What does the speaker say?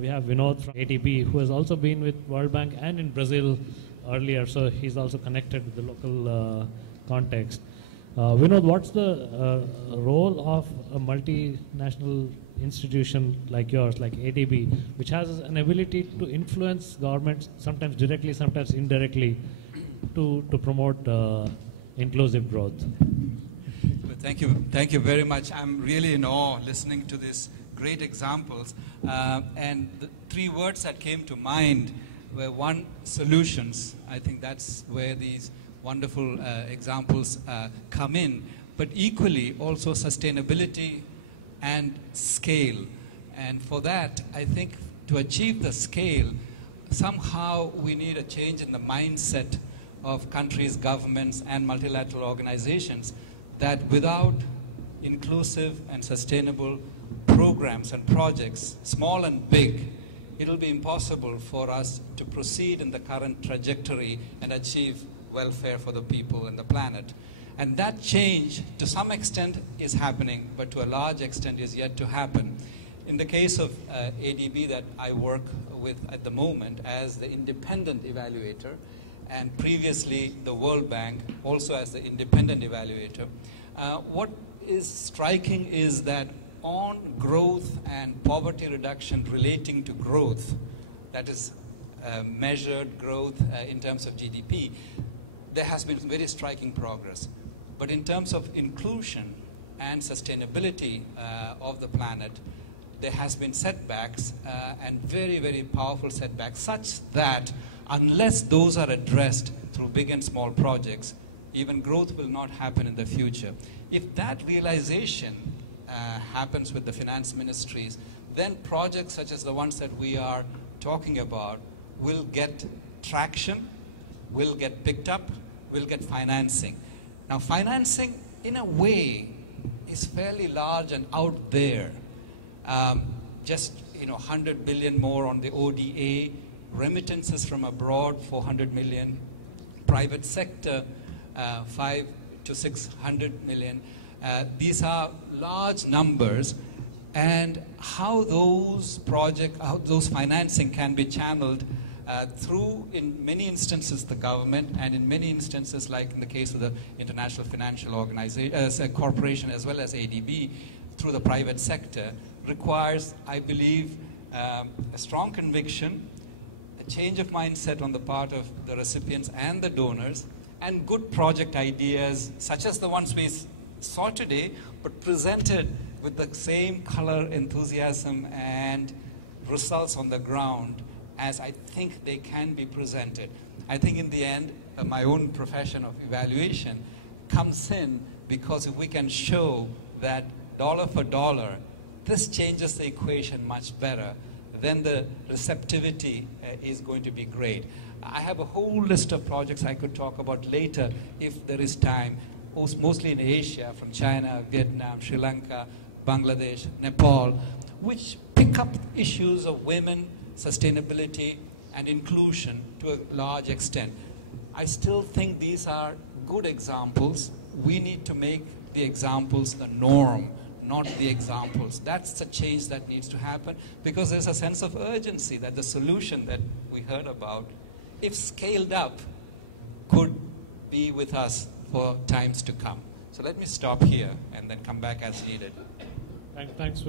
We have Vinod from ADB, who has also been with World Bank and in Brazil earlier, so he's also connected with the local context. Vinod, what's the role of a multinational institution like yours, like ADB, which has an ability to influence governments, sometimes directly, sometimes indirectly, to promote inclusive growth? Thank you very much. I'm really in awe listening to these great examples. And the three words that came to mind were, one, solutions. I think that's where these wonderful examples come in. But equally, also sustainability and scale. And for that, I think to achieve the scale, somehow we need a change in the mindset of countries, governments, and multilateral organizations, that without inclusive and sustainable programs and projects, small and big, it'll be impossible for us to proceed in the current trajectory and achieve welfare for the people and the planet. And that change, to some extent, is happening, but to a large extent is yet to happen. In the case of ADB that I work with at the moment as the independent evaluator, and previously the World Bank also as the independent evaluator, what is striking is that on growth and poverty reduction relating to growth, that is measured growth in terms of GDP, there has been very striking progress. But in terms of inclusion and sustainability of the planet, there has been setbacks and very, very powerful setbacks, such that unless those are addressed through big and small projects, even growth will not happen in the future. If that realization happens with the finance ministries, then projects such as the ones that we are talking about will get traction, will get picked up, will get financing. Now, financing, in a way, is fairly large and out there. Just 100 billion more on the ODA, remittances from abroad, 400 million, private sector, 500 to 600 million. These are large numbers, and how those financing can be channeled through, in many instances, the government, and in many instances, like in the case of the International Financial Organization, Corporation, as well as ADB, through the private sector, requires, I believe, a strong conviction, a change of mindset on the part of the recipients and the donors, and good project ideas, such as the ones we saw today, but presented with the same color, enthusiasm, and results on the ground as I think they can be presented. I think in the end, my own profession of evaluation comes in, because if we can show that dollar for dollar, this changes the equation much better, then the receptivity is going to be great. I have a whole list of projects I could talk about later if there is time, mostly in Asia, from China, Vietnam, Sri Lanka, Bangladesh, Nepal, which pick up issues of women, sustainability, and inclusion to a large extent. I still think these are good examples. We need to make the examples the norm, not the examples. That's the change that needs to happen, because there's a sense of urgency that the solution that we heard about, if scaled up, could be with us for times to come. So let me stop here and then come back as needed. Thanks.